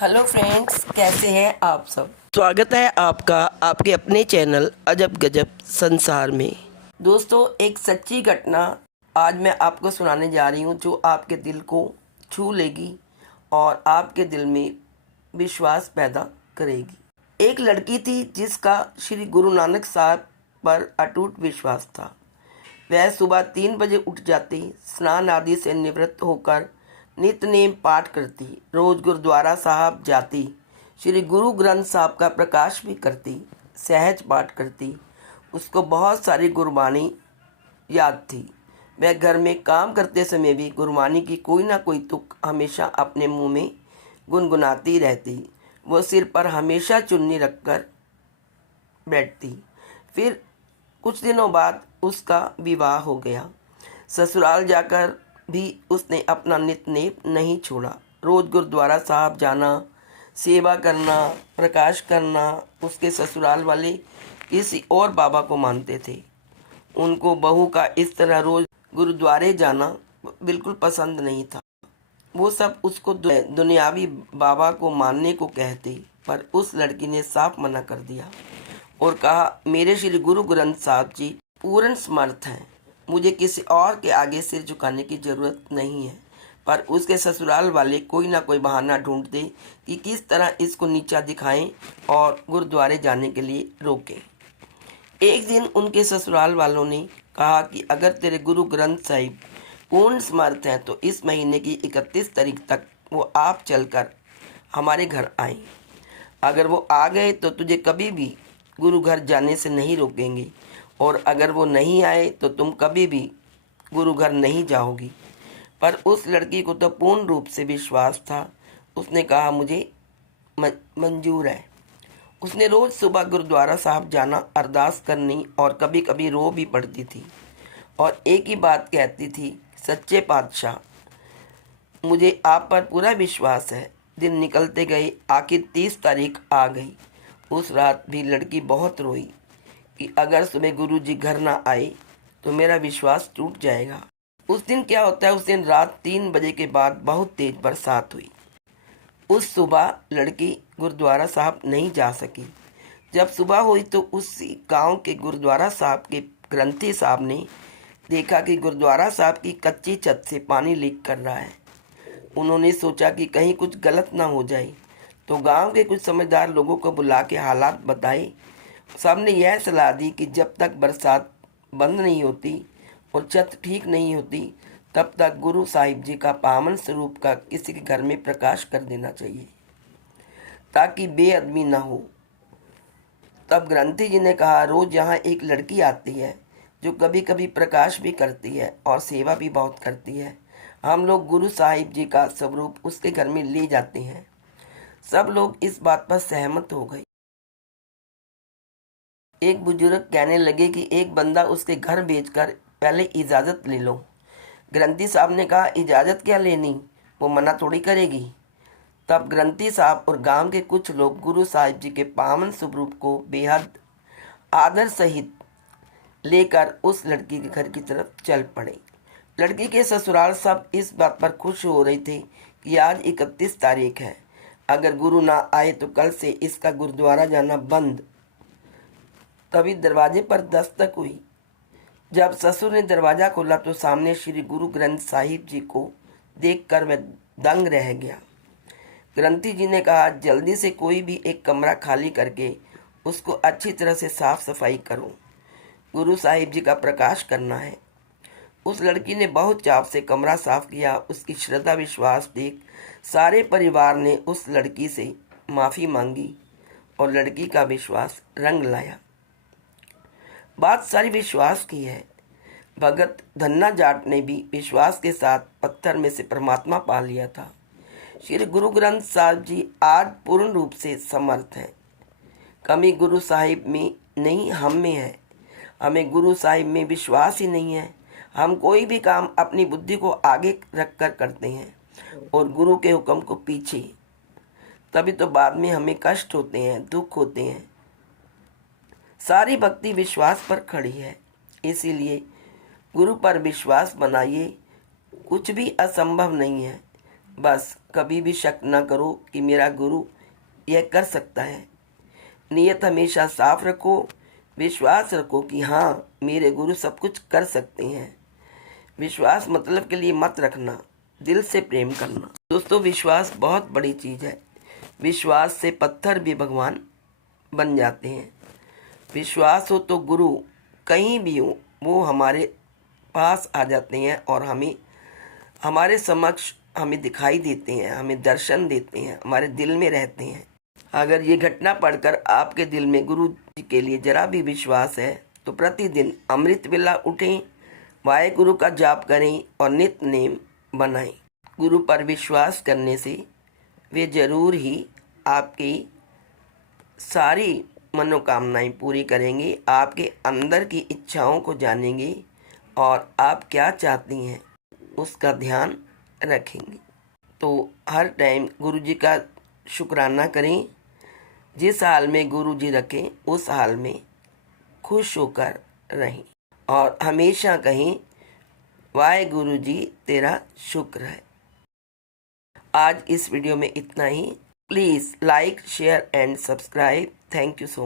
Hello friends, कैसे हैं आप सब। स्वागत है आपका आपके अपने चैनल अजब गजब संसार में। दोस्तों, एक सच्ची घटना आज मैं आपको सुनाने जा रही हूँ जो आपके दिल को छू लेगी और आपके दिल में विश्वास पैदा करेगी। एक लड़की थी जिसका श्री गुरु नानक साहब पर अटूट विश्वास था। वह सुबह 3 बजे उठ जाती, स्नान आदि से निवृत्त होकर नित्यनेम पाठ करती, रोज गुरुद्वारा साहब जाती, श्री गुरु ग्रंथ साहब का प्रकाश भी करती, सहज पाठ करती। उसको बहुत सारी गुरबानी याद थी। वह घर में काम करते समय भी गुरबानी की कोई ना कोई तुक हमेशा अपने मुंह में गुनगुनाती रहती। वो सिर पर हमेशा चुन्नी रखकर बैठती। फिर कुछ दिनों बाद उसका विवाह हो गया। ससुराल जाकर भी उसने अपना नित्यनेम नहीं छोड़ा। रोज गुरुद्वारा साहब जाना, सेवा करना, प्रकाश करना। उसके ससुराल वाले किसी और बाबा को मानते थे। उनको बहू का इस तरह रोज गुरुद्वारे जाना बिल्कुल पसंद नहीं था। वो सब उसको दुनियावी बाबा को मानने को कहते, पर उस लड़की ने साफ मना कर दिया और कहा, मेरे श्री गुरु ग्रंथ साहब जी पूर्ण समर्थ हैं, मुझे किसी और के आगे सिर झुकाने की जरूरत नहीं है। पर उसके ससुराल वाले कोई ना कोई बहाना ढूंढते कि किस तरह इसको नीचा दिखाएं और गुरुद्वारे जाने के लिए रोकें। एक दिन उनके ससुराल वालों ने कहा कि अगर तेरे गुरु ग्रंथ साहिब पूर्ण समर्थ हैं तो इस महीने की 31 तारीख तक वो आप चलकर हमारे घर आए। अगर वो आ गए तो तुझे कभी भी गुरु घर जाने से नहीं रोकेंगे, और अगर वो नहीं आए तो तुम कभी भी गुरु घर नहीं जाओगी। पर उस लड़की को तो पूर्ण रूप से विश्वास था। उसने कहा, मुझे मंजूर है। उसने रोज सुबह गुरुद्वारा साहब जाना, अरदास करनी और कभी कभी रो भी पड़ती थी और एक ही बात कहती थी, सच्चे पातशाह, मुझे आप पर पूरा विश्वास है। दिन निकलते गए, आखिर 30 तारीख आ गई। उस रात भी लड़की बहुत रोई कि अगर सुबह गुरुजी घर ना आए तो मेरा विश्वास टूट जाएगा। उस दिन क्या होता है, उस दिन रात 3 बजे के बाद बहुत तेज बरसात हुई। उस सुबह लड़की गुरुद्वारा साहब नहीं जा सकी। जब सुबह हुई तो उसी गांव के गुरुद्वारा साहब के ग्रंथी साहब ने देखा कि गुरुद्वारा साहब की कच्ची छत से पानी लीक कर रहा है। उन्होंने सोचा कि कहीं कुछ गलत ना हो जाए, तो गांव के कुछ समझदार लोगों को बुला के हालात बताए। सबने यह सलाह दी कि जब तक बरसात बंद नहीं होती और छत ठीक नहीं होती, तब तक गुरु साहिब जी का पावन स्वरूप का किसी के घर में प्रकाश कर देना चाहिए ताकि बेअदबी न हो। तब ग्रंथी जी ने कहा, रोज यहाँ एक लड़की आती है जो कभी कभी प्रकाश भी करती है और सेवा भी बहुत करती है। हम लोग गुरु साहिब जी का स्वरूप उसके घर में ले जाते हैं। सब लोग इस बात पर सहमत हो गए। एक बुजुर्ग कहने लगे कि एक बंदा उसके घर भेजकर पहले इजाज़त ले लो। ग्रंथी साहब ने कहा, इजाज़त क्या लेनी, वो मना थोड़ी करेगी। तब ग्रंथी साहब और गांव के कुछ लोग गुरु साहिब जी के पावन स्वरूप को बेहद आदर सहित लेकर उस लड़की के घर की तरफ चल पड़े। लड़की के ससुराल सब इस बात पर खुश हो रहे थे कि आज 31 तारीख है, अगर गुरु ना आए तो कल से इसका गुरुद्वारा जाना बंद। तभी दरवाजे पर दस्तक हुई। जब ससुर ने दरवाज़ा खोला तो सामने श्री गुरु ग्रंथ साहिब जी को देखकर वह दंग रह गया। ग्रंथी जी ने कहा, जल्दी से कोई भी एक कमरा खाली करके उसको अच्छी तरह से साफ सफाई करो, गुरु साहिब जी का प्रकाश करना है। उस लड़की ने बहुत चाव से कमरा साफ किया। उसकी श्रद्धा विश्वास देख सारे परिवार ने उस लड़की से माफ़ी मांगी और लड़की का विश्वास रंग लाया। बात सारी विश्वास की है। भगत धन्ना जाट ने भी विश्वास के साथ पत्थर में से परमात्मा पा लिया था। श्री गुरु ग्रंथ साहब जी आज पूर्ण रूप से समर्थ हैं। कमी गुरु साहिब में नहीं, हम में है। हमें गुरु साहिब में विश्वास ही नहीं है। हम कोई भी काम अपनी बुद्धि को आगे रख कर करते हैं और गुरु के हुक्म को पीछे। तभी तो बाद में हमें कष्ट होते हैं, दुख होते हैं। सारी भक्ति विश्वास पर खड़ी है, इसीलिए गुरु पर विश्वास बनाइए। कुछ भी असंभव नहीं है, बस कभी भी शक न करो कि मेरा गुरु यह कर सकता है। नीयत हमेशा साफ रखो, विश्वास रखो कि हाँ मेरे गुरु सब कुछ कर सकते हैं। विश्वास मतलब के लिए मत रखना, दिल से प्रेम करना। दोस्तों, विश्वास बहुत बड़ी चीज़ है। विश्वास से पत्थर भी भगवान बन जाते हैं। विश्वास हो तो गुरु कहीं भी हो वो हमारे पास आ जाते हैं और हमारे समक्ष हमें दिखाई देते हैं, हमें दर्शन देते हैं, हमारे दिल में रहते हैं। अगर ये घटना पढ़कर आपके दिल में गुरु जी के लिए जरा भी विश्वास है तो प्रतिदिन अमृत वेला उठें, वाहे गुरु का जाप करें और नित्य नेम बनाएं। गुरु पर विश्वास करने से वे जरूर ही आपकी सारी मनोकामनाएं पूरी करेंगे, आपके अंदर की इच्छाओं को जानेंगे और आप क्या चाहती हैं उसका ध्यान रखेंगे। तो हर टाइम गुरु जी का शुक्राना करें। जिस हाल में गुरु जी रखें उस हाल में खुश होकर रहें और हमेशा कहें वाहे गुरु जी तेरा शुक्र है। आज इस वीडियो में इतना ही। Please like, share and subscribe. Thank you so much.